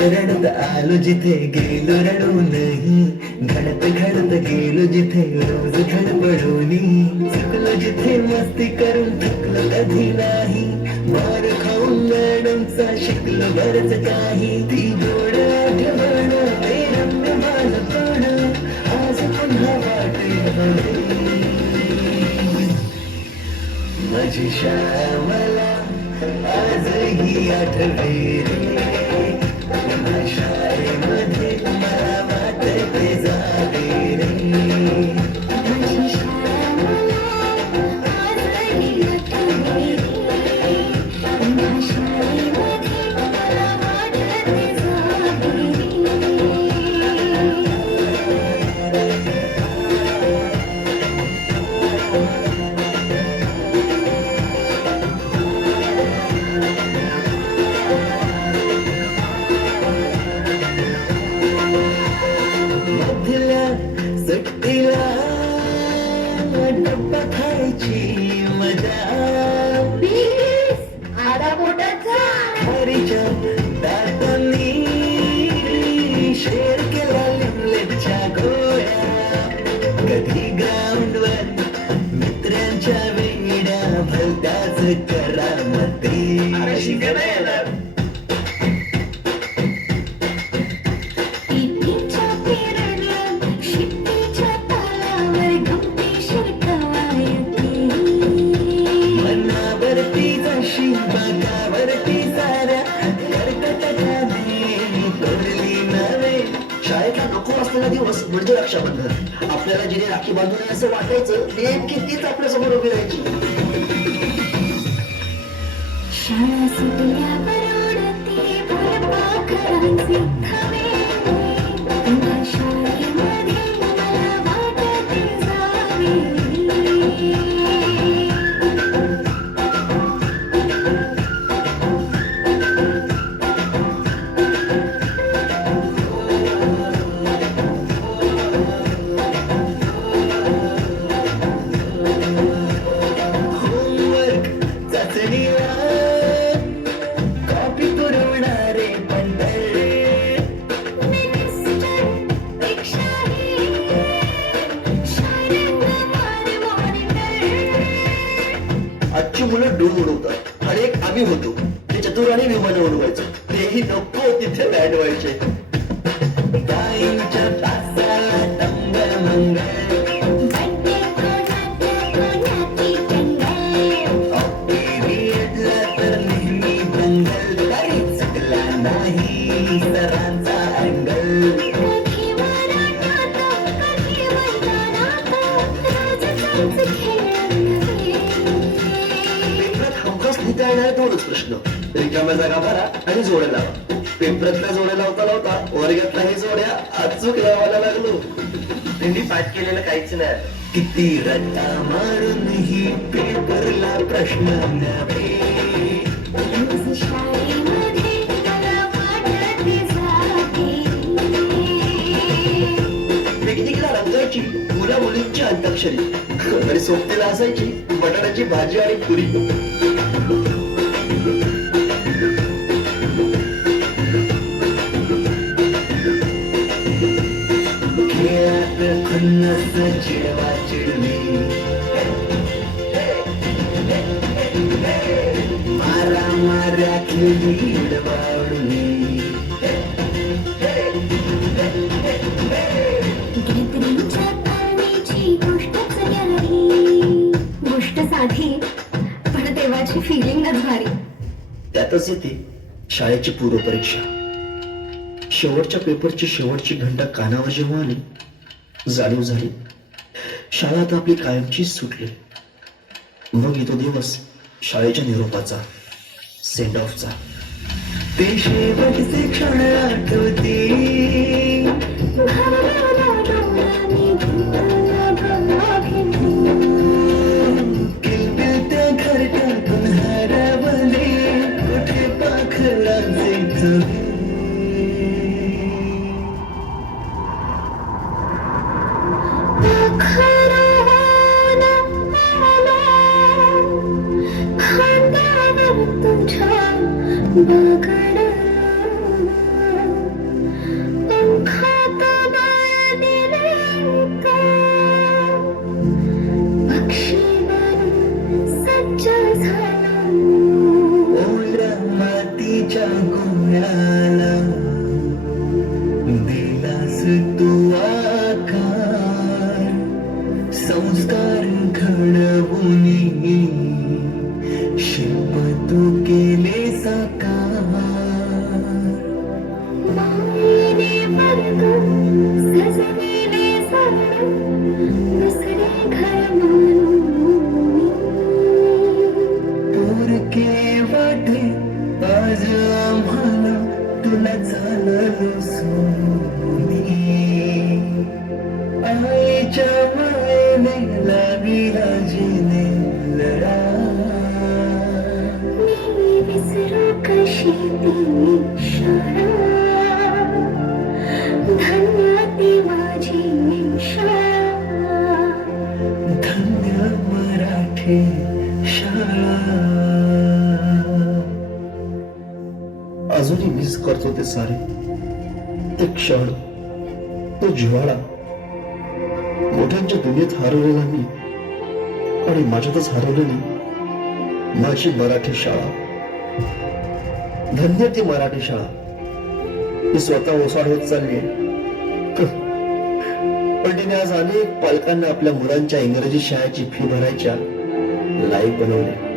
रडत आलो जिथे गेलो रडू नाही, घडत घडत गेलो जिथे रोज धडपडूनी, चुकलो जिथे मस्ती करून थकलो कधी नाही, मार खाऊन मॅडमचा शिकलो बरच काही, ती गोड आठवण ते रम्य बालपण आज पुन्हा वाटे माझी शाळा मला आजही आठवे रे, शाळेमध्ये मला वाटते जावे रे, माझी शाळा मला आजही आठवते रे, पुन्हा शाळेमध्ये मला वाटते जावे मधल्या सुट्टीला डब्बा खायची मजा, आधा पोटाचा हरीच्या दातांनी शेर केला लिमलेटच्या गोळ्या, कधी ग्राउंडवर मित्रांच्या वेड्या भलत्याच करामती, पिटीच्या पिरड्या शिट्टीच्या तालावर गप्पीशीर कवायती, मनावरती जशी बघावरती साऱ्या कर्कटकाने कोरली नव्हे. शाळेतला नको असलेला दिवस म्हणजे रक्षाबंधन. आपल्याला जिने राखी बांधू नये असं वाटायचं, नेमकी तीच आपल्या समोर उभी राहायची. शाळा सुटल्यावर उडते फुलपाखरांचे थवे, पुन्हा शाळेमध्ये मला वाटते जावे. होमवर्क चाचणीला कॉपी पुरवणारे पंढर, मिनिस्टर पेक्षाही शाळेत मॉनिटर. आजची मुलं डोळ उडवतात आणि एक आम्ही होतो ते चतुर आणि विमान उडवायचो, तेही नको तिथे बँड व्हायचे. गाईंच्या तासाला टंगळ मंगळ, बड्डे कोणाची टंगळ, पिरियडला तर नेहमी दंगल, तरी चुकला नाही सरांचा अँगल. कधी वरणात, कधी मैदानात, राजसांचे खेळ नव्हे. पेपरात हमखास लिहिता येणारे दोनच प्रश्न, रिकाम्या जागा भरा आणि जोड्या लावा. पेपरातल्या जोड्या लावता लावता वर्गातल्याही जोड्या अचूक लावायला लागलो. त्यांनी पाठ केलेलं काहीच नाही. किती रट्टा मारूनही पेपरला प्रश्न नव्हे. रोज शाळेमध्ये मला वाटते जावे. पिकनिकला रंगायची मुला मुलींची अंताक्षरी आणि सोबतीला असायची बटाट्याची भाजी आणि पुरी. खेळात खुन्नस चिडवा चिडवी, मारा माऱ्या खेळी उडवाउडवी, गॅदरिंगच्या तारणीची गोष्टच न्यारी. गोष्ट साधी पण देवाची फिलिंगच भारी. त्यातच येते शाळेची पूर्वपरीक्षा. शेवटच्या पेपरची शेवटची घंटा कानावर जेव्हा आली, जाणीव झाली शाळा आता आपली कायमचीच सुटली. मग येतो दिवस शाळेच्या निरोपाचा, सेंड ऑफचा. ते शेवटचे ओल्या मातीच्या गोळ्याला दिलास तू आकार संस्कार घडवून शिल्प तू केले साकार मायेने वर्ग सजविले सारं दुसरे घर मानून पोरके वाटे आज आम्हाला तुला चाललो सोनी आईच्या मायेने लाविला जिने लढा मी विसरू कशी ती शाळा धन्य ती माझी शाळा धन्य मराठी शाळा अजूनही मिस करतो ते सारे, ते क्षण, तो जिव्हाळा. मोठ्यांच्या दुनियेत हरवलेला मी आणि माझ्यातच हरवलेली माझी मराठी शाळा. धन्य ती मराठी शाळा. मी स्वतः ओसाड होत चाललीये, पण तिने आज अनेक पालकांना आपल्या मुलांच्या इंग्रजी शाळेची फी भरायच्या लायक बनवले.